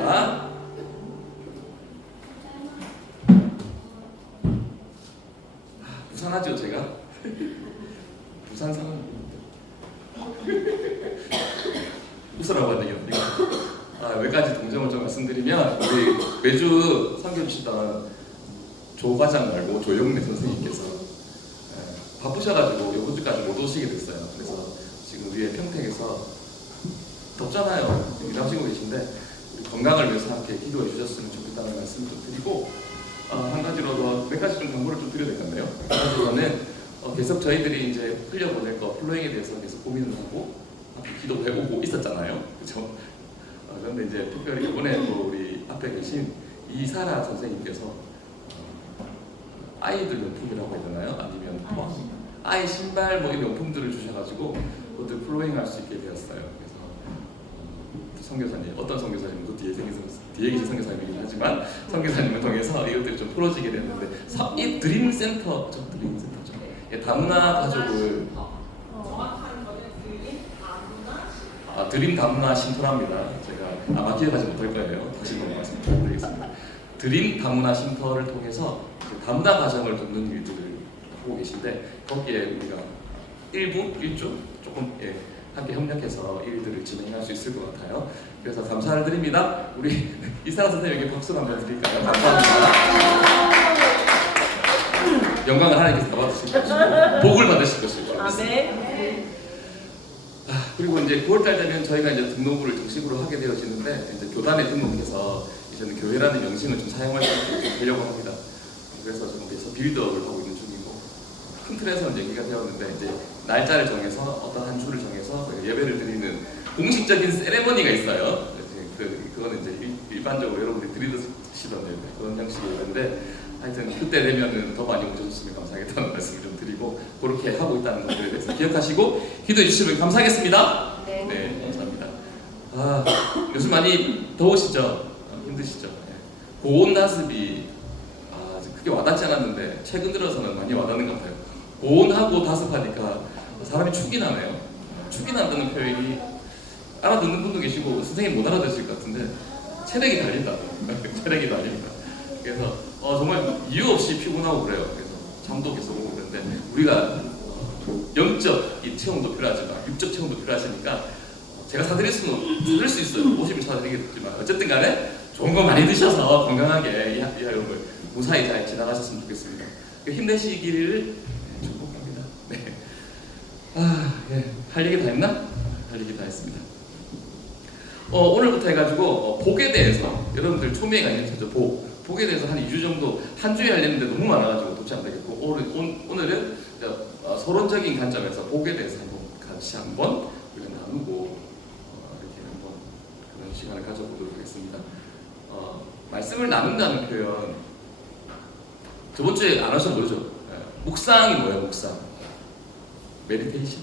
자, 부산하죠 제가. 부산 사람. 웃으라고 하네요. 몇 가지 동정을 좀 말씀드리면, 우리 매주 섬겨주시던 조 과장 말고 조영래 선생님께서 바쁘셔가지고 이번 주까지 못 오시게 됐어요. 그래서 지금 위에 평택에서 덥잖아요. 일하시고 계신데 우리 건강을 위해서 함께 기도해 주셨으면 좋겠다는 말씀 좀 드리고, 한 가지로 더 몇 가지 좀 광고를 좀 드려야 되겠네요. 한 가지로는 계속 저희들이 이제 흘려보낼 거 플로잉에 대해서 계속 고민을 하고 앞에 기도해 오고 있었잖아요. 그렇죠? 그런데 이제 특별히 이번에 또 우리 앞에 계신 이사라 선생님께서 아이들 용품이라고 해야 되나요? 아니면 아이 신발 뭐 이런 용품들을 주셔가지고 그것들 플로잉 할 수 있게 되었어요. 그래서 선교사님, 어떤 선교사님은 뒤에 계신 선교사님이긴 하지만 선교사님을 통해서 이것들이 좀 풀어지게 됐는데, 이 드림센터죠. 드림센터죠. 다문화 가족을 정확한 거는 드림 다문화 쉼터랍니다. 제가 아마 기억하지 못할 거예요. 다시 한번 말씀드리겠습니다. 드림 다문화 쉼터를 통해서 다문화 가정을 돕는 일들을 하고 계신데, 거기에 우리가 일주 조금 함께 협력해서 일들을 진행할 수 있을 것 같아요. 그래서 감사를 드립니다. 우리 이사라 선생님에게 박수 한번 드릴까요? 감사합니다. 영광을 하나님께서 다 받으실 것이고 복을 받으실 것이고. 네. 그리고 이제 9월달 되면 저희가 이제 등록을 정식으로 하게 되어지는데, 이제 교단에 등록해서 이제는 교회라는 명칭을 좀 사용할 수 있게 되려고 합니다. 그래서 지금 그래서 빌드업을 하고 있는 중이고, 큰 틀에서는 얘기가 되었는데, 이제 날짜를 정해서 어떤 한 주를 정해서 예배를 드리는 공식적인 세레머니가 있어요. 그거는 이제 일반적으로 여러분들이 드리시던 그런 형식의 예배인데, 하여튼 그때 되면은 더 많이 오셔주시면 감사하겠다는 말씀을 좀 드리고, 그렇게 하고 있다는 것에 대해서 기억하시고 기도해 주시면 감사하겠습니다. 네, 감사합니다. 요즘 많이 더우시죠? 힘드시죠? 고온 다습이 크게 와닿지 않았는데 최근 들어서는 많이 와닿는 것 같아요. 고온하고 다습하니까 사람이 축이 나네요. 축이 난다는 표현이 알아듣는 분도 계시고 선생님 못 알아듣을 것 같은데, 체력이 달린다. 체력이 달린다. 그래서 정말 이유 없이 피곤하고 그래요. 그래서 잠도 계속 오고 그런데, 우리가 영적 이 체험도 필요하지만 육적 체험도 필요하시니까 제가 사드릴 수 있어요. 오시면 사드리겠지만 어쨌든 간에 좋은 거 많이 드셔서 건강하게 이 여러분 무사히 잘 지나가셨으면 좋겠습니다. 힘내시기를 축복합니다. 네. 할 얘기 다 했나? 할 얘기 다 했습니다. 오늘부터 해가지고 복에 대해서 여러분들 초미에 가는 거죠. 복에 대해서 한 2주 정도, 한 주에 하려는데 너무 많아가지고 도착 안 되겠고, 오늘은 서론적인 관점에서 복에 대해서 같이 한번 우리가 나누고 이렇게 한번 그런 시간을 가져보도록 하겠습니다. 말씀을 나눈다는 표현 저번 주에 안 하셔도 모르죠. 묵상이 뭐예요? 묵상, 메디테이션.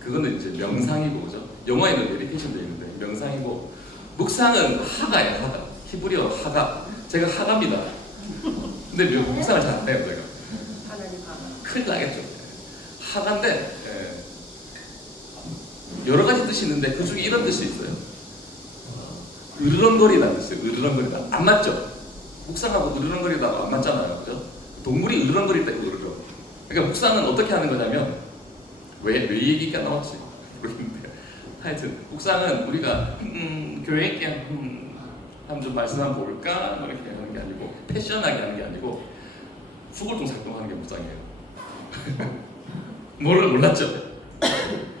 그거는 이제 명상이고, 그죠? 영어에는 메디테이션도 있는데 명상이고, 묵상은 하가예요. 하가. 히브리어 하가. 제가 하가입니다. 근데 묵상을 잘 안 해요, 제가. 큰일 나겠죠. 하가인데 여러 가지 뜻이 있는데 그 중에 이런 뜻이 있어요. 으르렁거리다는 뜻이에요. 으르렁거리다. 안 맞죠? 묵상하고 으르렁거리다가 안 맞잖아요, 그죠? 동물이 으르렁거릴 때 으르렁. 그러니까 묵상은 어떻게 하는 거냐면, 왜 얘기가 나왔지? 모르겠는데 하여튼 묵상은 우리가 교회 있게 한번 좀 말씀 한번 볼까? 이렇게 하는 게 아니고, 패션하게 하는 게 아니고 수골동 작동하는 게 묵상이에요. 몰랐죠?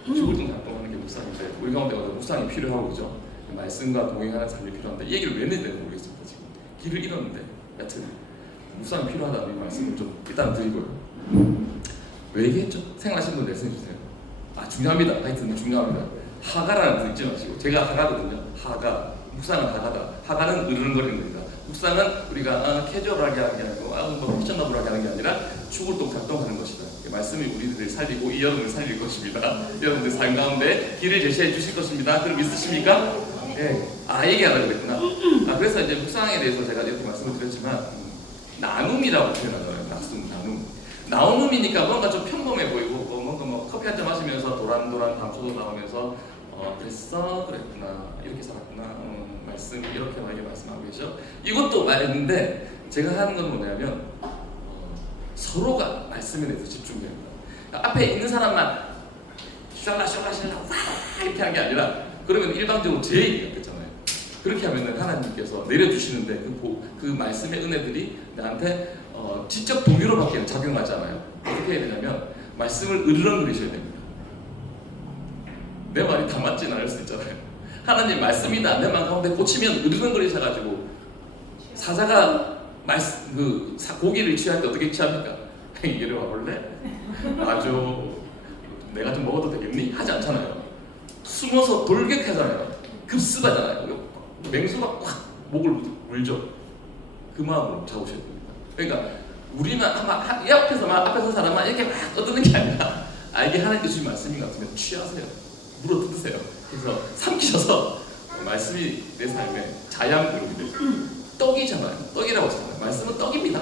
수골동 작동하는 게 묵상인데, 우리 가운데 묵상이 필요하고, 그죠? 말씀과 동행하는 삶이 필요한데, 이 얘기를 왜 했는지 모르겠습니다. 지금 길을 잃었는데 여튼 묵상이 필요하다는 말씀을 좀 일단 드리고요. 왜 얘기했죠? 생각하시는 분 말씀해 주세요. 중요합니다. 하여튼 중요합니다. 하가라는 뜻 잊지 마시고, 제가 하가거든요. 하가, 묵상은 하가다. 하가는 으르렁거리는 겁니다. 묵상은 우리가 캐주얼하게 하는 게 아니고 뭐 패셔너블하게 하는 게 아니라 죽을동 작동하는 것이다. 말씀이 우리들을 살리고 이 여러분을 살릴 것입니다. 여러분들 삶 가운데 길을 제시해 주실 것입니다. 그럼 있으십니까? 예. 얘기하려고 그랬구나. 그래서 이제 묵상에 대해서 제가 이렇게 말씀을 드렸지만, 나눔이라고 표현하잖아요. 나눔. 나눔이니까 뭔가 좀 평범해 보이고, 뭔가 커피 한잔 마시면서 도란도란 담소도 나오면서 그랬어 그랬구나 이렇게 살았구나 말씀이 이렇게 많이 말씀하고 계셔. 이것도 말했는데 제가 하는 건 뭐냐면 서로가 말씀에 대해서 집중해야 합니다. 앞에 있는 사람만 샬라 와 이렇게 하는 게 아니라 그러면 일방적으로 제 얘기가 되잖아요. 그렇게 하면은 하나님께서 내려주시는데 그 말씀의 은혜들이 나한테 지적 동의로밖에 작용하지 않아요. 어떻게 해야 되냐면 말씀을 으르렁거리셔야 됩니다. 내 말이 다 맞진 않을 수 있잖아요. 하나님 말씀이다 내 말 가운데 꽂히면 으르렁거리셔가지고 사자가 고기를 취할 때 어떻게 취합니까? 이리 와볼래? 아주 내가 좀 먹어도 되겠니? 하지 않잖아요. 숨어서 돌격하잖아요. 급습하잖아요. 맹수가 확 목을 물죠. 그 마음으로 잡으셔야 됩니다. 그러니까 우리는 아마 이 앞에서 사람만 이렇게 막 떠드는 게 아니라 이게 하나님께 주신 말씀인 것 같으면 취하세요. 물어 뜯으세요. 그래서 삼키셔서 말씀이 내 삶의 자양그룹이 되죠. 떡이잖아요. 떡이라고 하잖아요. 말씀은 떡입니다.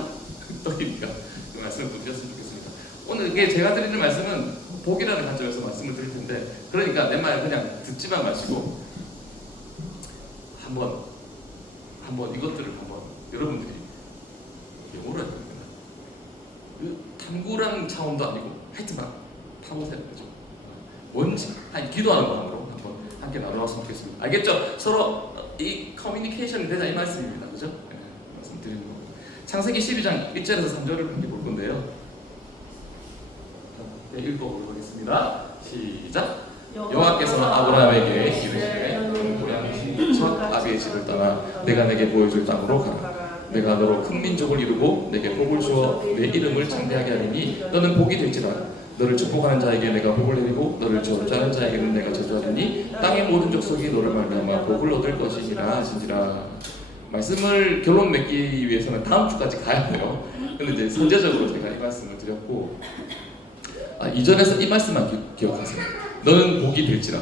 떡입니다. 그 말씀을 붙드렸으면 좋겠습니다. 오늘 이게 제가 드리는 말씀은 복이라는 관점에서 말씀을 드릴 텐데, 그러니까 내 말 그냥 듣지만 마시고 한번 이것들을 한번 여러분들이 영어로 해야 됩니다. 그 탐구라는 차원도 아니고 하여튼만 타보세요. 그죠? 원칙, 기도하는 마음으로 한번 함께 나눠봤으면 좋겠습니다. 알겠죠? 서로 이 커뮤니케이션이 되자 이 말씀입니다. 그죠? 네, 말씀드리는 거. 창세기 12장 1절에서 3절을 함께 볼 건데요. 네, 읽어보도록 하겠습니다. 시작. 여호와께서 아브라함에게 이르시되 너는 고향이신 첫 아비의 집을 떠나 내가 내게 보여줄 땅으로 가라. 내가 너로 큰 민족을 이루고 내게 복을 주어 내 이름을 창대하게 하리니 너는 복이 될지라. 너를 축복하는 자에게 내가 복을 내리고 너를 저주하는 자에게는 내가 저주하리니 땅의 모든 족속이 너를 말미암아 복을 얻을 것이니라 하시니라. 말씀을 결론 맺기 위해서는 다음 주까지 가야 돼요. 근데 이제 선제적으로 제가 이 말씀을 드렸고, 이전에서 이 말씀만 기억하세요. 너는 복이 될지라.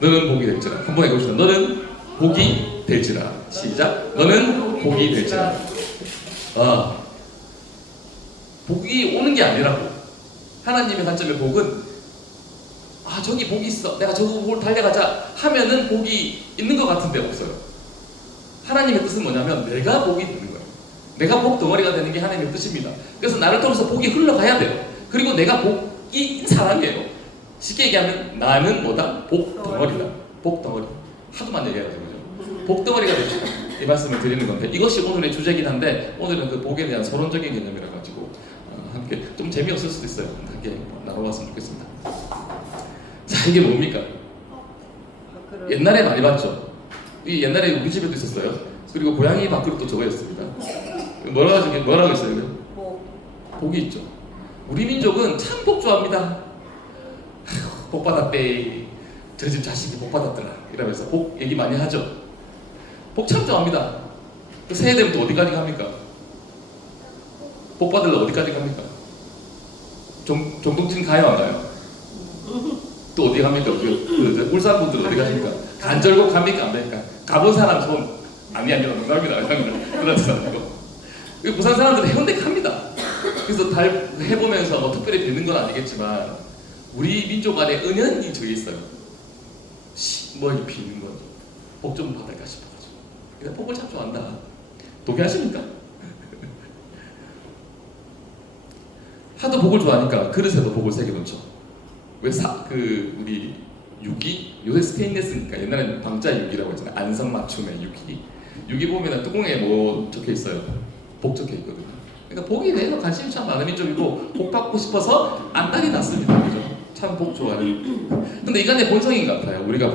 너는 복이 될지라. 한번 해봅시다. 너는 복이 될지라. 시작. 너는 복이 될지라. 복이 오는 게 아니라고. 하나님의 관점의 복은 저기 복이 있어. 내가 저거 복을 달려가자 하면은 복이 있는 것 같은데 없어요. 하나님의 뜻은 뭐냐면 내가 복이 되는 거예요. 내가 복 덩어리가 되는 게 하나님의 뜻입니다. 그래서 나를 통해서 복이 흘러가야 돼요. 그리고 내가 복이 사람이에요. 쉽게 얘기하면 나는 뭐다? 복 덩어리다. 복 덩어리. 하도만 얘기해야 되죠. 복 덩어리가 됩시다. 이 말씀을 드리는 건데 이것이 오늘의 주제긴 한데 오늘은 그 복에 대한 서론적인 개념이라 가지고 함께 좀 재미없을 수도 있어요. 함께 나눠봤으면 좋겠습니다. 자, 이게 뭡니까? 옛날에 많이 봤죠. 이 옛날에 우리 집에도 있었어요. 그리고 고양이 밖으로 또 적어였습니다. 뭐라고 있어요? 복이 있죠. 우리 민족은 참 복 좋아합니다. 복 받았대. 저 집 자식이 복 받았더라. 이러면서 복 얘기 많이 하죠. 복 참 좋아합니다. 그 새해 되면 또 어디까지 갑니까? 복 받으러 어디까지 갑니까? 종동진 가요 안 가요? 또 어디 갑니까? 울산 분들 어디 가십니까? 간절곡 갑니까? 안 됩니까? 가본 사람 손 아니야 농담입니다. 그렇지 않고 부산 사람들은 해운대 갑니다. 그래서 달 해보면서 뭐 특별히 뵙는 건 아니겠지만 우리 민족 안에 은연히 저기 있어요. 뭐 비는 거죠. 복 좀 받을까 싶어가지고. 그냥 복을 참 좋아한다. 동의하십니까? 하도 복을 좋아하니까 그릇에도 복을 새겨놓죠. 왜 우리 유기? 요새 스테인레스니까 옛날에는 방자 유기라고 했잖아요. 안성맞춤의 유기. 유기 보면 뚜껑에 뭐 적혀 있어요. 복 적혀 있거든요. 그러니까 복에 대해서 관심이 참 많은 민족이고 복 받고 싶어서 안달이 났습니다. 그죠? 참 복 좋아하는. 근데 이간의 본성인 것 같아요. 우리가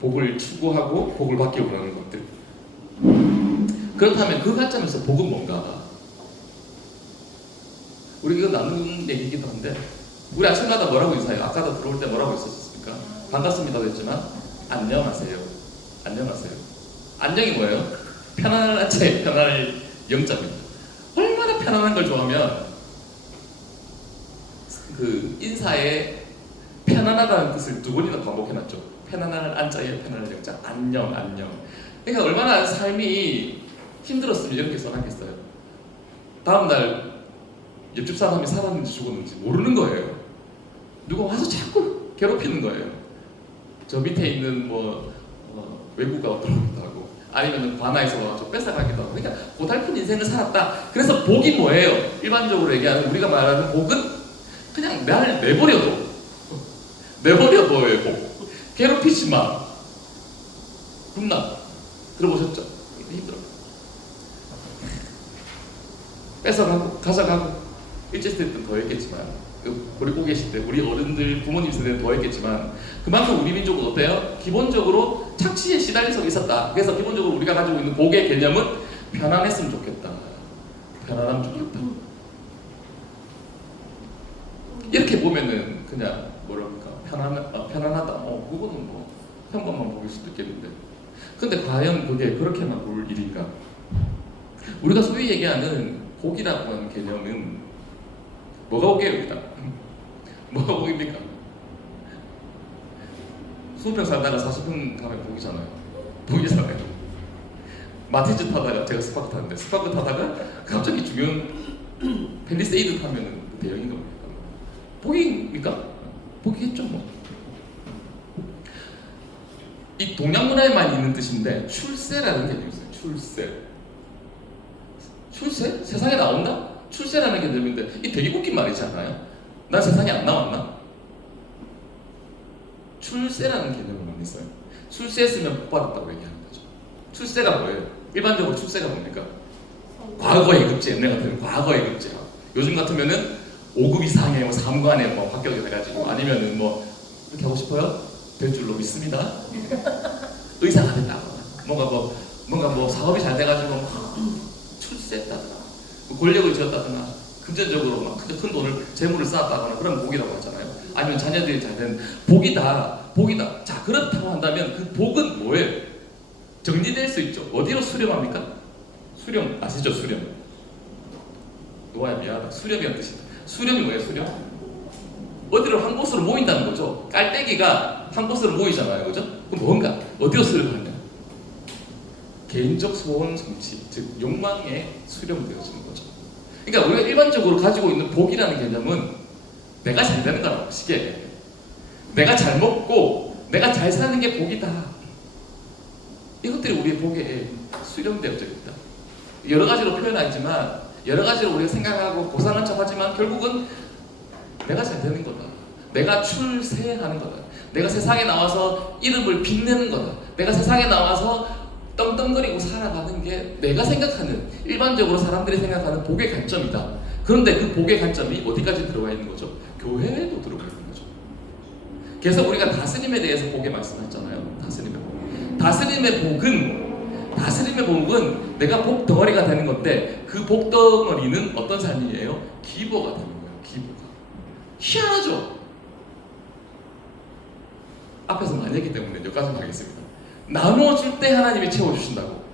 복을 추구하고 복을 받기 원하는 것들. 그렇다면 그 관점에서 복은 뭔가? 우리 이거 나누는 얘기이기도 한데 우리 아침마다 뭐라고 인사해요? 아까도 들어올 때 뭐라고 했었습니까? 반갑습니다도 했지만 안녕하세요. 안녕하세요. 안녕이 뭐예요? 편안한 아체, 편안할 영자입니다. 얼마나 편안한 걸 좋아하면 그 인사에 편안하다는 뜻을 2번이나 반복해놨죠. 편안한 안자에 편안할 영자. 안녕, 안녕. 그러니까 얼마나 삶이 힘들었으면 이렇게 써놨겠어요. 다음날 옆집 사람이 살았는지 죽었는지 모르는 거예요. 누가 와서 자꾸 괴롭히는 거예요. 저 밑에 있는 외국가 어떠기도 하고 아니면 관아에서 와서 뺏어가기도 하고 그러니까 고달픈 인생을 살았다. 그래서 복이 뭐예요? 일반적으로 얘기하는 우리가 말하는 복은 그냥 날 내버려둬의 복. 괴롭히지 마. 굶나 들어보셨죠? 힘들어. 뺏어가고 가져가고 일제시대 때는 더 했겠지만 버리고 계실 때 우리 어른들 부모님 세대는 더 했겠지만 그만큼 우리 민족은 어때요? 기본적으로 착취에 시달려서 있었다. 그래서 기본적으로 우리가 가지고 있는 복의 개념은 편안했으면 좋겠다. 편안하면 좋겠다. 이렇게 보면은 그냥 뭐랄까 편안하다. 그거는 뭐 평범한 복일 수도 있겠는데 근데 과연 그게 그렇게만 볼 일인가? 우리가 소위 얘기하는 복이라고 하는 개념은 뭐가 복이입니까? 뭐가 복입니까? 20평 살다가 40평 가면 복이잖아요. 복이잖아요. 마티즈 타다가 제가 스파크 타는데 스파크 타다가 갑자기 중요한 펠리세이드 타면은 대형인 겁니다. 복입니까? 복이겠죠 뭐. 이 동양 문화에만 있는 뜻인데 출세라는 개념이 있어요. 출세? 세상에 나온다? 출세라는 개념인데 이 되게 웃긴 말이지 않아요? 난 세상에 안 나왔나? 출세라는 개념은 안 있어요. 출세했으면 복 받았다고 얘기하는 거죠. 출세가 뭐예요? 일반적으로 출세가 뭡니까? 과거의 급제, 옛날 같으면 과거의 급제. 요즘 같으면은 5급 이상의 3관에 합격이 돼가지고 아니면은 이렇게 하고 싶어요? 될 줄로 믿습니다. 의사가 됐다거나 뭔가 사업이 잘 돼가지고 출세했다거나 권력을 쥐었다거나 금전적으로 막 큰 돈을 재물을 쌓았다거나 그런 복이라고 하잖아요. 아니면 자녀들이 잘된 복이다. 자 그렇다고 한다면 그 복은 뭐예요? 정리될 수 있죠. 어디로 수렴합니까? 수렴 아시죠? 수렴. 노아야 미안하다. 수렴이라는 뜻이다. 수렴이 뭐예요? 수렴? 어디로 한 곳으로 모인다는 거죠. 깔때기가 한 곳으로 모이잖아요. 그죠? 그럼 뭔가 어디로 수렴하냐? 개인적 소원 성취, 즉 욕망에 수렴되어지는 거죠. 그러니까 우리가 일반적으로 가지고 있는 복이라는 개념은 내가 잘 되는 거라고 쉽게 내가 잘 먹고 내가 잘 사는 게 복이다. 이것들이 우리의 복에 수렴되어져 있다. 여러 가지로 표현하지만 여러 가지로 우리가 생각하고 고상한 척하지만 결국은 내가 잘 되는 거다. 내가 출세하는 거다. 내가 세상에 나와서 이름을 빛내는 거다. 내가 세상에 나와서 떵떵거리고 살아가는 게 내가 생각하는 일반적으로 사람들이 생각하는 복의 관점이다. 그런데 그 복의 관점이 어디까지 들어가 있는 거죠? 교회에도 들어가 있는 거죠. 그래서 우리가 다스림에 대해서 복의 말씀했잖아요. 다스림의 복은 내가 복 덩어리가 되는 건데 그 복 덩어리는 어떤 삶이에요? 기버가 되는 거예요. 기버가. 희한하죠? 앞에서 많이 했기 때문에 여기까지 가겠습니다. 나누어줄 때 하나님이 채워주신다고.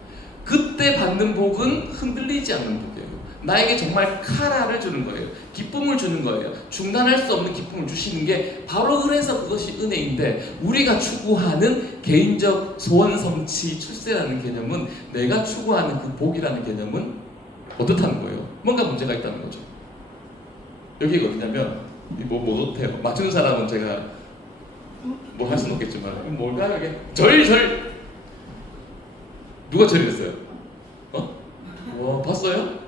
그때 받는 복은 흔들리지 않는 복이에요. 나에게 정말 카라를 주는 거예요. 기쁨을 주는 거예요. 중단할 수 없는 기쁨을 주시는 게 바로 그래서 그것이 은혜인데 우리가 추구하는 개인적 소원 성취 출세라는 개념은 내가 추구하는 그 복이라는 개념은 어떻다는 거예요? 뭔가 문제가 있다는 거죠. 여기가 어디냐면 못해요. 맞추는 사람은 제가 뭐 할 수는 없겠지만 뭘까요 이게? 절 누가 절이랬어요? 봤어요?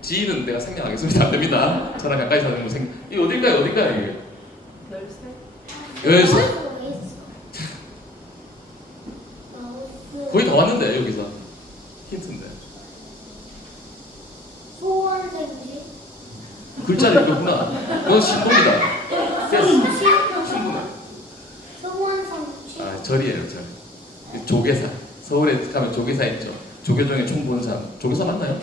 지인은 내가 생략하겠습니다. 안 됩니다. 저랑 가까이 사는 거 이게 어딜까요 이게? 열쇠? 거의 다 왔는데 여기서 힌트인데 소원생지 글자를 읽었구나. 넌 신동이다. 소원성취 절이에요, 절. 조계사. 서울에 가면 조계사 있죠. 조계종의 총본산. 조계사 맞나요?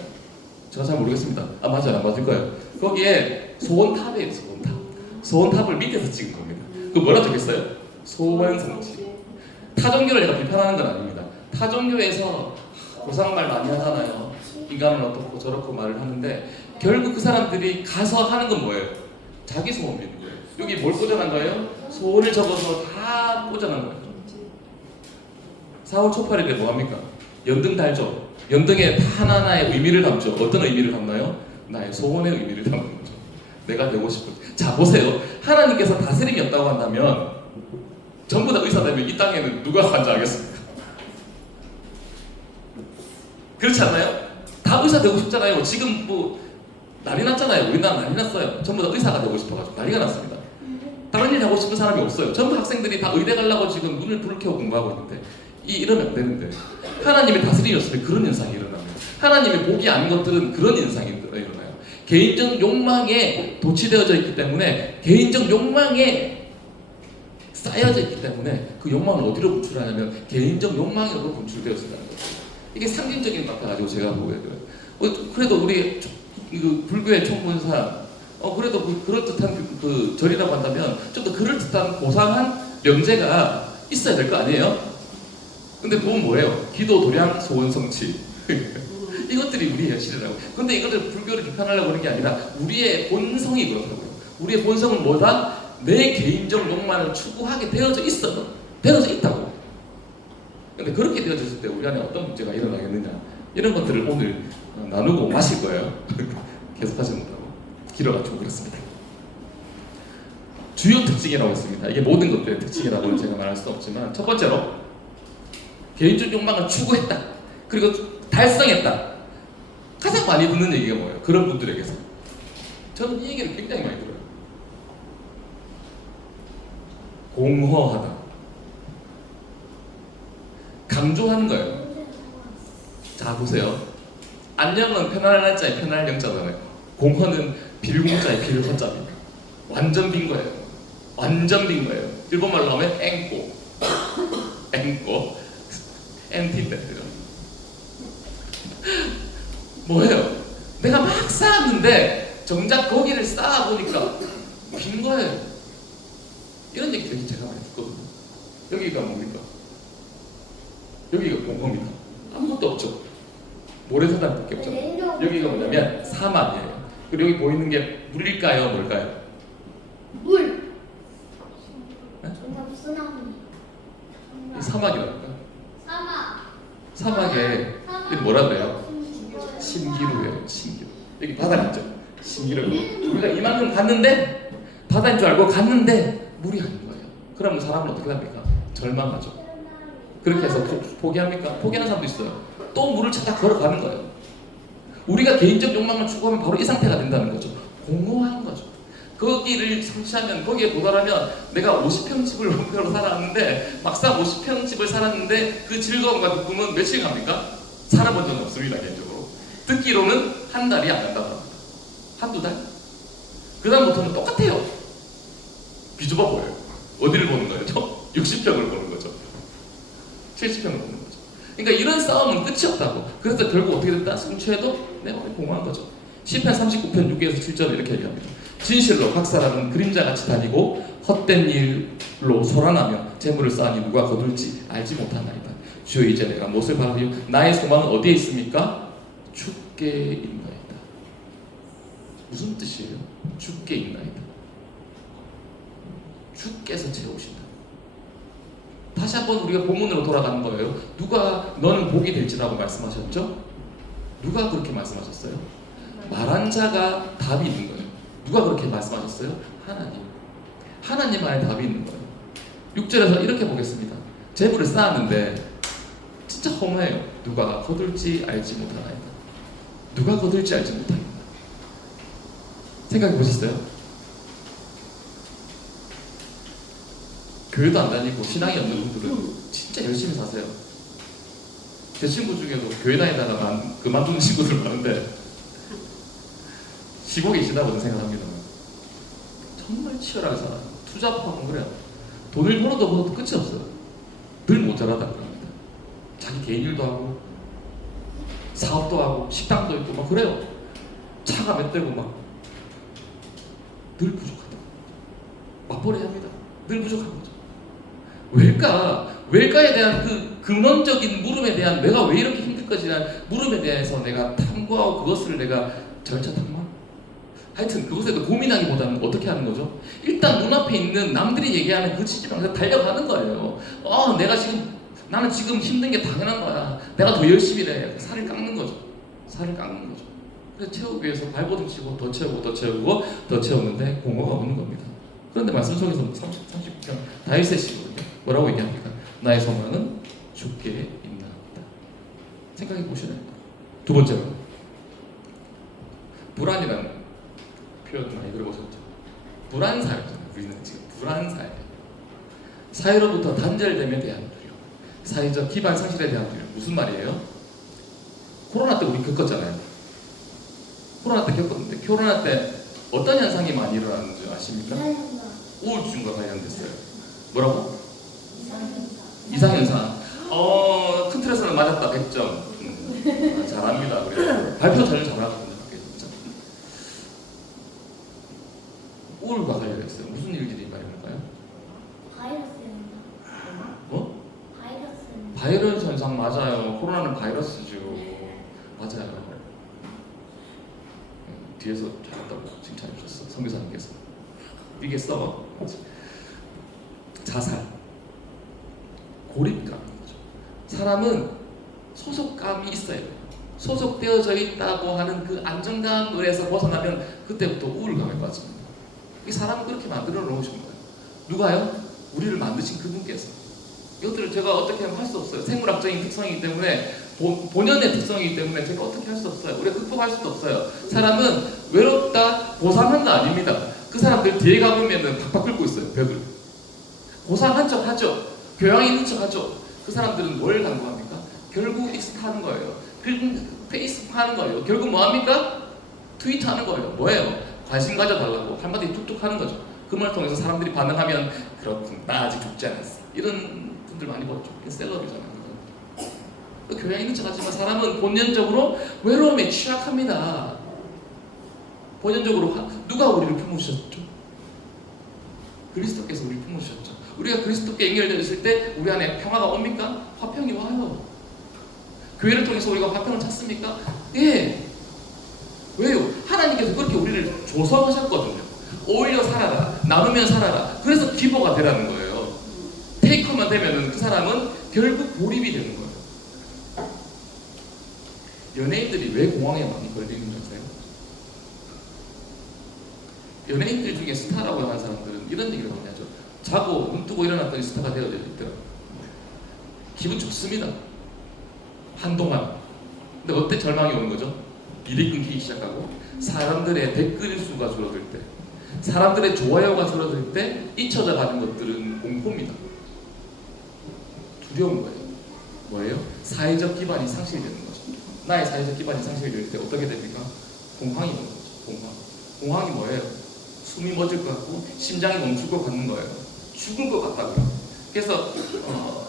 제가 잘 모르겠습니다. 맞아요. 안 맞을 거예요. 거기에 소원탑이에요, 소원탑. 소원탑을 밑에서 찍은 겁니다. 그 뭐라 적혔어요? 소원성취. 타종교를 제가 비판하는 건 아닙니다. 타종교에서 고상말 많이 하잖아요. 인간은 어떻고 저렇고 말을 하는데 결국 그 사람들이 가서 하는 건 뭐예요? 자기 소원 믿는 거예요. 여기 뭘 꽂아놓은 거예요? 소원을 적어서 다 꽂아놓은 거예요. 4월 초팔일에 뭐합니까? 연등 달죠. 연등에 하나하나의 의미를 담죠. 어떤 의미를 담나요? 나의 소원의 의미를 담는 거죠. 내가 되고 싶은. 자 보세요. 하나님께서 다스림이 없다고 한다면 전부 다 의사 되면 이 땅에는 누가 환장하겠습니까? 그렇지 않나요? 다 의사 되고 싶잖아요. 지금 뭐 난리 났잖아요. 우리나라 난리 났어요. 전부 다 의사가 되고 싶어가지고 난리가 났습니다. 다른 일 하고 싶은 사람이 없어요. 전부 학생들이 다 의대 가려고 지금 눈을 불켜고 공부하고 있는데 이러면 안 되는데 하나님의 다스림이었으면 그런 현상이 일어나요. 하나님의 복이 아닌 것들은 그런 현상이 일어나요. 개인적 욕망에 도취되어져 있기 때문에 개인적 욕망에 쌓여져 있기 때문에 그 욕망을 어디로 분출하냐면 개인적 욕망으로 분출되어진다는 거죠. 이게 상징적인 것 같아가지고 제가 보고요. 그래도 우리 그 불교의 총본사 그래도 그럴듯한 그 절이라고 한다면 좀 더 그럴듯한 고상한 명제가 있어야 될 거 아니에요? 근데 그건 뭐예요? 기도, 도량, 소원, 성취 이것들이 우리의 현실이라고. 근데 이것을 불교를 비판하려고 하는 게 아니라 우리의 본성이 그렇더라고요. 우리의 본성은 뭐다? 내 개인적 욕망을 추구하게 되어져 있어. 되어져 있다고. 근데 그렇게 되어졌을 때 우리 안에 어떤 문제가 일어나겠느냐, 이런 것들을 오늘 나누고 마실 거예요. 계속하지 못하고 길어가지고 그렇습니다. 주요 특징이라고 했습니다. 이게 모든 것들의 특징이라고는 제가 말할 수 없지만, 첫 번째로 개인적 욕망을 추구했다, 그리고 달성했다. 가장 많이 듣는 얘기가 뭐예요? 그런 분들에게서 저는 이 얘기를 굉장히 많이 들어요. 공허하다, 강조하는 거예요. 자 보세요. 안녕은 편안한 한자에 편안한 영자잖아요. 공허는 빌공자에 빌허자입니다. 완전 빈 거예요. 완전 빈 거예요. 일본말로 하면 앵꼬. 앵꼬. 엔티인데 뭐예요? 내가 막 쌓았는데 정작 거기를 쌓아보니까 빈 거예요. 이런 얘기 되게 제가 많이 듣거든요. 여기가 뭡니까? 여기가 공허입니다. 아무것도 없죠. 모래사장밖에 없잖아요. 여기가 뭐냐면 사막이에요. 그리고 여기 보이는 게 물일까요? 뭘까요? 물. 네? 정답 쓰나미. 이 사막이라니까. 사막. 사막에 이게 뭐라 그래요? 신기루예요. 신기루. 여기 바다 있죠? 신기루. 우리가 이만큼 갔는데 바다인 줄 알고 갔는데 물이 아닌 거예요. 그러면 사람은 어떻게 합니까? 절망하죠. 그렇게 해서 포기합니까? 포기하는 사람도 있어요. 또 물을 찾아 걸어가는 거예요. 우리가 개인적 욕망을 추구하면 바로 이 상태가 된다는 거죠. 공허한 거죠. 거기를 성취하면, 거기에 도달하면 내가 50평 집을 목표로 살았는데 막상 50평 집을 살았는데 그 즐거움과 기쁨은 며칠 갑니까? 살아본 적은 없습니다. 개인적으로 듣기로는 한 달이 안 간다고 합니다. 한두 달? 그 다음부터는 똑같아요. 비좁아 보여요. 어디를 보는 거예요? 60평을 보는 거죠. 70평을 보는 거죠. 그러니까 이런 싸움은 끝이 없다고. 그래서 결국 어떻게 됐다? 성취해도 내가 공허한 거죠. 시편 39편 6에서 7절 이렇게 얘기합니다. 진실로 각 사람은 그림자같이 다니고 헛된 일로 소란하며 재물을 쌓으니 누가 거둘지 알지 못하나이다. 주여 이제 내가 무엇을 바라요? 나의 소망은 어디에 있습니까? 주께 있나이다. 무슨 뜻이에요? 주께 있나이다. 주께서 채우신다. 다시 한번 우리가 본문으로 돌아가는 거예요. 누가 너는 복이 될지라고 말씀하셨죠? 누가 그렇게 말씀하셨어요? 말한 자가 답이 있는 거예요. 누가 그렇게 말씀하셨어요? 하나님. 하나님 안에 답이 있는 거예요. 6절에서 이렇게 보겠습니다. 재물을 쌓았는데 진짜 허무해요. 누가 거둘지 알지 못하나이다. 누가 거둘지 알지 못하나이다. 생각해 보셨어요? 교회도 안 다니고 신앙이 없는 분들은 진짜 열심히 사세요. 제 친구 중에도 교회 다니다가 그만두는 친구들 많은데 쉬고 계시다고 저는 생각합니다. 정말 치열하게 살아요. 투잡하고 그래요. 돈을 벌어도 끝이 없어요. 늘 모자라다고 합니다. 자기 개인 일도 하고 사업도 하고 식당도 있고 막 그래요. 차가 몇 대고 막 늘 부족하다. 맞벌이 합니다. 늘 부족한 거죠. 왜일까? 왜일까에 대한 그 근원적인 물음에 대한 내가 왜 이렇게 힘들까지란 물음에 대해서 내가 탐구하고 그것을 내가 절차 탐구? 하여튼 그것에 고민하기보다는 어떻게 하는 거죠? 일단 눈앞에 있는 남들이 얘기하는 그 지점에서 달려가는 거예요. 나는 지금 힘든 게 당연한 거야. 내가 더 열심히 해. 살을 깎는 거죠. 살을 깎는 거죠. 그래서 채우기 위해서 발버둥 치고 더 채우고 더 채우고 더 채우는데 공허가 오는 겁니다. 그런데 말씀 속에서 39편 다윗의 시거든요. 뭐라고 얘기합니까? 나의 소망은 주께 있나이다. 생각해 보시나요? 두 번째로 불안이라는 표현 많이 들어보셨죠? 불안 사회잖아요. 우리는 지금 불안 사회. 사회로부터 단절됨에 대한 두려움, 사회적 기반 상실에 대한 두려움. 무슨 말이에요? 코로나 때 우리 겪었잖아요. 코로나 때 겪었는데 코로나 때 어떤 현상이 많이 일어나는 줄 아십니까? 우울증과 관련됐어요. 뭐라고? 이상현상. 큰 틀에서는 맞았다 100점. 잘합니다. 우리 발표 전혀 잘하거든요. 진짜. 우울과 관련됐어요. 무슨 일들이 말입니까요? 뭐? 바이러스 현상 맞아요. 코로나는 바이러스죠. 맞아요. 뒤에서 잘했다고 칭찬해 주셨어. 선교사님께서. 이게 써. 자살. 고립감인 거죠. 사람은 소속감이 있어요. 소속되어져 있다고 하는 그 안정감에서 벗어나면 그때부터 우울감에 빠집니다. 이 사람은 그렇게 만들어 놓으신 거예요. 누가요? 우리를 만드신 그분께서. 이것들을 제가 어떻게 하면 할 수 없어요. 생물학적인 특성이기 때문에 본연의 특성이기 때문에 제가 어떻게 할 수 없어요. 우리가 극복할 수도 없어요. 사람은 외롭다, 고상한 거 아닙니다. 그 사람들 뒤에 가보면 팍팍 끓고 있어요. 벽을. 고상한 척 하죠. 교양이 있는 척 하죠. 그 사람들은 뭘 강구합니까? 결국 익스트하는 거예요. 결국 페이스북 하는 거예요. 결국 뭐 합니까? 트위터 하는 거예요. 뭐예요? 관심 가져달라고 한마디 툭툭 하는 거죠. 그 말을 통해서 사람들이 반응하면 그렇군, 나 아직 죽지 않았어. 이런 분들 많이 봤죠. 셀럽이잖아요. 교양 있는 척 하지만 사람은 본연적으로 외로움에 취약합니다. 본연적으로 누가 우리를 품으셨죠? 그리스도께서 우리를 품으셨죠. 우리가 그리스도께 연결되어 있을 때 우리 안에 평화가 옵니까? 화평이 와요. 교회를 통해서 우리가 화평을 찾습니까? 예. 왜요? 하나님께서 그렇게 우리를 조성하셨거든요. 오히려 살아라, 나누면 살아라. 그래서 기보가 되라는 거예요. 테이커만 되면은 그 사람은 결국 고립이 되는 거예요. 연예인들이 왜 공황에 많이 걸리는 줄 아세요? 연예인들 중에 스타라고 하는 사람들은 이런 얘기를 많이 하죠. 자고 눈 뜨고 일어났더니 스타가 되어져 있더라고요. 기분 좋습니다. 한동안. 근데 어때 절망이 오는 거죠? 일이 끊기기 시작하고 사람들의 댓글 수가 줄어들 때, 사람들의 좋아요가 줄어들 때 잊혀져 가는 것들은 공포입니다. 두려운 거예요. 뭐예요? 사회적 기반이 상실되는 거죠. 나의 사회적 기반이 상실될 때 어떻게 됩니까? 공황이 오는 거죠. 공황이 뭐예요? 숨이 멎을 것 같고 심장이 멈출 것 같는 거예요. 죽을 것 같다고요. 그래서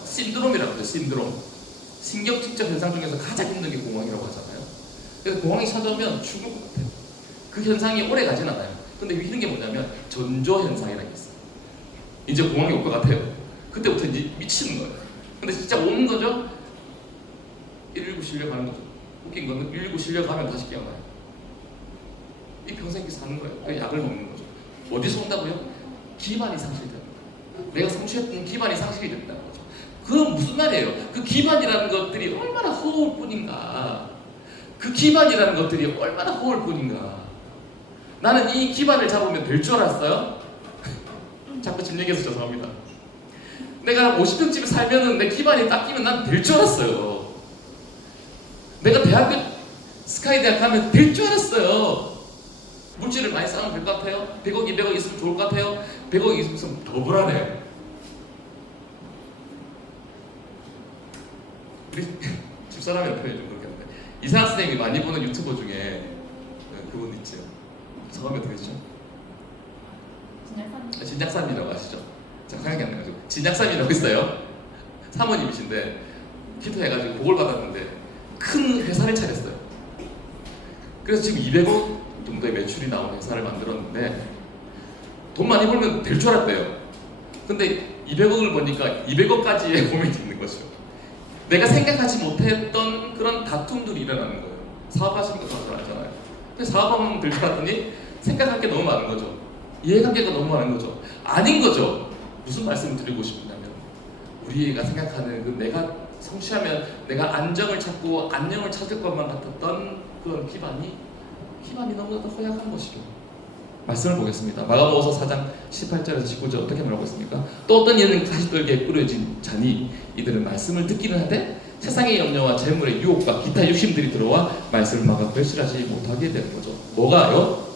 신드롬이라고 해요. 신드롬. 신경증적 현상 중에서 가장 힘든 게 공황이라고 하잖아요. 그래서 공황이 찾아오면 죽을 것 같아요. 그 현상이 오래 가진 않아요. 근데 힘든 게 뭐냐면 전조 현상이라는 게 있어요. 이제 공황이 올 것 같아요. 그때부터 이제 미치는 거예요. 근데 진짜 오는 거죠? 119 실려가는 거죠. 웃긴 거는 119 실려가면 다시 깨어나요. 이 평생 이렇게 사는 거예요. 그래서 약을 먹는 거죠. 어디서 온다고요? 기반이 상실되는 거예요. 내가 성취했던 기반이 상실이 된다는 거죠. 그건 무슨 말이에요? 그 기반이라는 것들이 얼마나 허울 뿐인가. 그 기반이라는 것들이 얼마나 허울 뿐인가. 나는 이 기반을 잡으면 될 줄 알았어요? 자꾸 집 얘기해서 죄송합니다. 내가 50평집에 살면은 내 기반이 딱 끼면 난 될 줄 알았어요. 내가 대학교 스카이 대학 가면 될 줄 알았어요. 물질을 많이 쌓으면 될 것 같아요? 100억, 200억 있으면 좋을 것 같아요? 100억 있으면 더 불안해요. 우리 집사람이랑 표현이 좀 그렇게 하는데 이상한 선생님이 많이 보는 유튜버 중에 그분 있죠. 성함이 어떻게 되죠? 진약삼이라고 아시죠? 자, 생각이 안 나가지고 진약삼이라고 있어요. 사모님이신데 기도해가지고 복을 받았는데 큰 회사를 차렸어요. 그래서 지금 200억 정도의 매출이 나오는 회사를 만들었는데 돈 많이 벌면 될 줄 알았대요. 근데 200억을 버니까 200억까지의 고민이 있는 거죠. 내가 생각하지 못했던 그런 다툼들이 일어나는 거예요. 사업하시는 거 잘 알잖아요. 근데 사업하면 될 줄 알았더니 생각할 게 너무 많은 거죠. 이해관계가 너무 많은 거죠. 아닌 거죠. 무슨 말씀을 드리고 싶냐면 우리가 생각하는 그 내가 성취하면 내가 안정을 찾고 안녕을 찾을 것만 같았던 그런 기반이 너무나도 허약한 것이죠. 말씀을 보겠습니다. 마가복음서 4장 18절에서 19절 어떻게 말하고 있습니까? 또 어떤 이는 가시떨기에 뿌려진 자니 이들은 말씀을 듣기는 하되 세상의 염려와 재물의 유혹과 기타 욕심들이 들어와 말씀을 막아 결실하지 못하게 되는 거죠. 뭐가요?